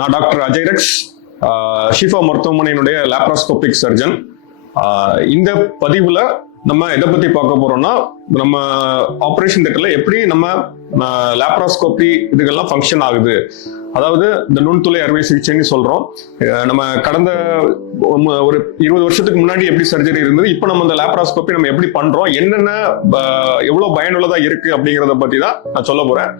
நான் doctor அஜய்ரக்ஸ், Shifa மருத்துவமனையினுடைய laparoscopic surgeon. இந்த பதிவுல நம்ம எதை பத்தி பார்க்க போறோம்னா, நம்ம ஆபரேஷன் தியேட்டர்ல எப்படி நம்ம லேப்ராஸ்கோபி இதுக்கெல்லாம் ஃபங்க்ஷன் ஆகுது, அதாவது இந்த நுண்துளை அறுவை சிகிச்சைன்னு சொல்றோம். நம்ம கடந்த ஒரு 20 வருஷத்துக்கு முன்னாடி எப்படி சர்ஜரி இருந்தது, இப்போ நம்ம இந்த லேப்ராஸ்கோபி நம்ம எப்படி பண்றோம், என்னென்ன எவ்வளவு பயனுள்ளதா இருக்கு அப்படிங்கிறத பத்தி தான் நான் சொல்ல போறேன்.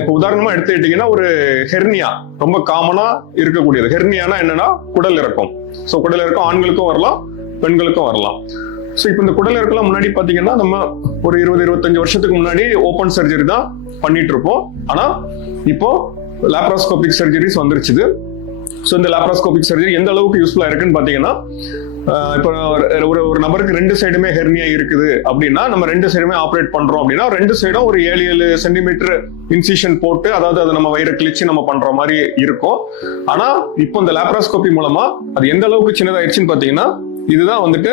இப்போ உதாரணமா எடுத்துக்கிட்டீங்கன்னா, ஒரு ஹெர்னியா ரொம்ப காமனா இருக்கக்கூடியது. ஹெர்னியானா என்னன்னா குடல் இறக்கம். ஸோ குடல் இறக்கம் ஆண்களுக்கும் வரலாம், பெண்களுக்கும் வரலாம். ஸோ இப்போ இந்த குடல் இறக்கம் முன்னாடி பாத்தீங்கன்னா நம்ம ஒரு 20-25 வருஷத்துக்கு முன்னாடி ஓப்பன் சர்ஜரி தான் பண்ணிட்டு இருப்போம். ஆனா இப்போ லேப்ராஸ்கோபிக் சர்ஜரிஸ் வந்துருச்சுது. ஸோ இந்த லேப்ராஸ்கோபிக் சர்ஜரி எந்த அளவுக்கு யூஸ்ஃபுல்லா இருக்குன்னு பாத்தீங்கன்னா, இப்போ ஒரு நபருக்கு 2 சைடுமே ஹெர்னியா இருக்குது அப்படின்னா, நம்ம 2 சைடுமே ஆப்ரேட் பண்றோம் அப்படின்னா 2 சைடும் ஒரு 7 சென்டிமீட்டர் இன்சிஷன் போட்டு, அதாவது அதை நம்ம வயிறு கிழிச்சு நம்ம பண்ற மாதிரி இருக்கும். ஆனா இப்போ இந்த லேப்ராஸ்கோபி மூலமா அது எந்த அளவுக்கு சின்னதாயிடுச்சுன்னு பாத்தீங்கன்னா, இதுதான் வந்துட்டு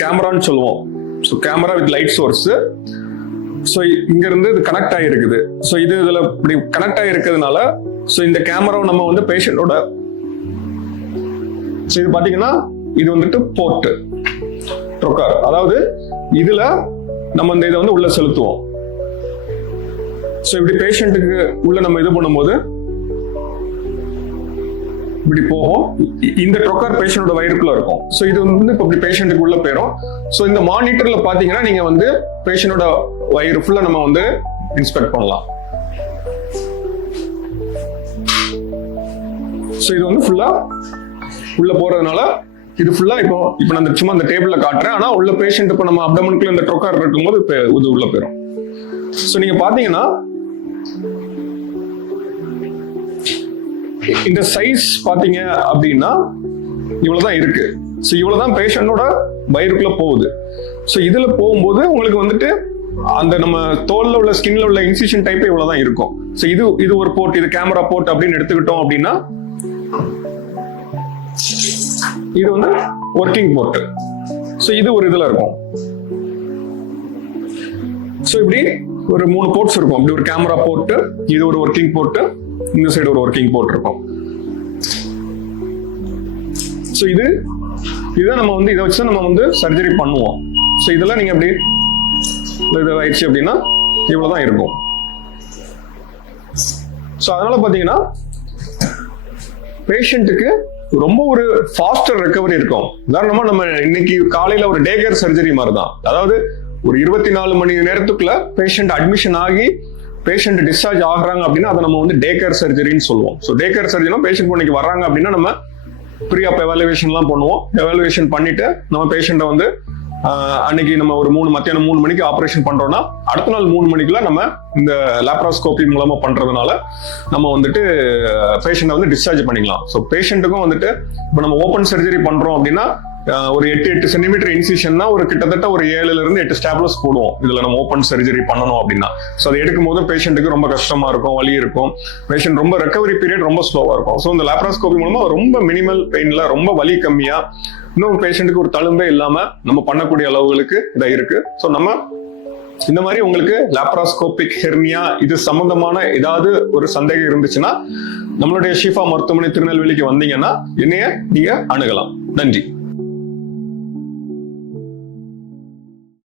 கேமரான்னு சொல்லுவோம். So camera with light source. So இங்க இருந்து இது கனெக்ட் ஆகிருக்குது. ஸோ இதுல இப்படி கனெக்ட் ஆகிருக்கிறதுனால, ஸோ இந்த கேமராவை நம்ம வந்து பேஷண்டோட, ஸோ இது பாத்தீங்கன்னா இது வந்துட்டு போர்ட் ட்ரோக்கார், அதாவது இதுல நம்ம இந்த இதை வந்து உள்ள செலுத்துவோம். ஸோ இப்படி பேஷண்ட்டுக்கு உள்ள நம்ம இது பண்ணும்போது இப்படி போகும். இந்த ட்ரோக்கார் பேஷண்டோட வயிறுக்குள்ள இருக்கும். ஸோ இது வந்து இப்போ இப்படி பேஷண்ட்டுக்கு உள்ள போயிடும். ஸோ இந்த மானிட்டர்ல பாத்தீங்கன்னா நீங்க வந்து பேஷண்டோட வயிறு ஃபுல்லா நம்ம வந்து இன்ஸ்பெக்ட் பண்ணலாம். ஸோ இது வந்து ஃபுல்லா உள்ள போறதுனால இது ஃபுல்லா இப்போ நான் சும்மா இந்த டேபிள்ல காட்டுறேன். ஆனா உள்ள பேஷண்ட் இப்போ நம்ம அப்டமனுக்குள்ள இந்த ட்ரோக்கார் இருக்கும்போது இது உள்ள போயிடும். ஸோ நீங்க பாத்தீங்கன்னா இந்த சைஸ் பாத்தீங்க அப்படின்னா இவ்வளவுதான் இருக்கு. ஸோ இவ்வளவுதான் பேஷண்டோட வயிறுக்குள்ள போகுது. ஸோ இதுல போகும்போது உங்களுக்கு வந்துட்டு அந்த நம்ம தோல்ல உள்ள ஸ்கின்ல உள்ள இன்சிஷன் டைப் இவ்வளவுதான் இருக்கும். ஸோ இது ஒரு போர்ட், இது கேமரா போர்ட் அப்படின்னு எடுத்துக்கிட்டோம் அப்படின்னா, இது வந்து ஒர்க்கிங் போர்ட். ஸோ இது ஒரு இதுல இருக்கும். ஸோ இப்படி ஒரு 3 போர்ட்ஸ் இருக்கும். இப்படி ஒரு கேமரா போர்ட், இது ஒரு ஒர்க்கிங் போர்ட், இந்த சைடு ஒரு ஒர்க்கிங் போர்ட் இருக்கும். ஸோ இதை நம்ம வந்து இதை வச்சு நம்ம வந்து சர்ஜரி பண்ணுவோம். ஸோ இதெல்லாம் நீங்க அப்படி இது ஆயிடுச்சு அப்படின்னா இவ்வளவுதான் இருக்கும். ஸோ அதனால பாத்தீங்கன்னா பேஷண்ட்டுக்கு ரொம்ப ஒரு ஃபாஸ்டர் ரெக்கவரி இருக்கும். உதாரணமா நம்ம இன்னைக்கு காலையில ஒரு டே கேர் சர்ஜரி மாதிரி தான். அதாவது ஒரு 24 மணி நேரத்துக்குள்ள பேஷண்ட் அட்மிஷன் ஆகி பேஷண்ட் டிஸ்சார்ஜ் ஆகுறாங்க அப்படின்னா அதை நம்ம வந்து டே கேர் சர்ஜரின்னு சொல்லுவோம். ஸோ டே கேர் சர்ஜரினா பேஷண்ட் இன்னைக்கு வர்றாங்க அப்படின்னா நம்ம ப்ரீ ஆப் எவாலுவேஷன்லாம் பண்ணுவோம். எவாலுவேஷன் பண்ணிட்டு நம்ம பேஷண்ட்டை வந்து அன்னைக்கு நம்ம ஒரு மத்தியானம் 3 மணிக்கு ஆப்ரேஷன் பண்றோம்னா, அடுத்த நாள் 3 மணிக்குள்ள நம்ம இந்த லேப்ராஸ்கோபி மூலமா பண்றதுனால நம்ம வந்துட்டு பேஷண்ட்டை வந்து டிஸ்சார்ஜ் பண்ணிக்கலாம். ஸோ பேஷண்ட்டுக்கும் வந்துட்டு இப்போ நம்ம ஓப்பன் சர்ஜரி பண்றோம் அப்படின்னா ஒரு 8 சென்டிமீட்டர் இன்சிஷன்னா ஒரு கிட்டத்தட்ட ஒரு 7ல இருந்து 8 ஸ்டாப்லஸ் போடுவோம். இதுல நம்ம ஓப்பன் சர்ஜரி பண்ணணும் அப்படின்னா, ஸோ அதை எடுக்கும் போது பேஷண்ட்டுக்கு ரொம்ப கஷ்டமா இருக்கும், வலி இருக்கும், பேஷண்ட் ரொம்ப ரெக்கவரி பீரியட் ரொம்ப ஸ்லோவா இருக்கும். ஸோ இந்த லேப்ராஸ்கோபி மூலமா ரொம்ப மினிமல் பெயின்ல ரொம்ப வலி கம்மியா, இன்னும் பேஷண்ட்டுக்கு ஒரு தழும்பே இல்லாம நம்ம பண்ணக்கூடிய அளவுகளுக்கு இதாக இருக்கு. ஸோ நம்ம இந்த மாதிரி உங்களுக்கு லேப்ராஸ்கோபிக் ஹெர்னியா இது சம்பந்தமான ஏதாவது ஒரு சந்தேகம் இருந்துச்சுன்னா நம்மளுடைய ஷிஃபா மருத்துவமனை திருநெல்வேலிக்கு வந்தீங்கன்னா என்னைய நீங்க அணுகலாம். நன்றி.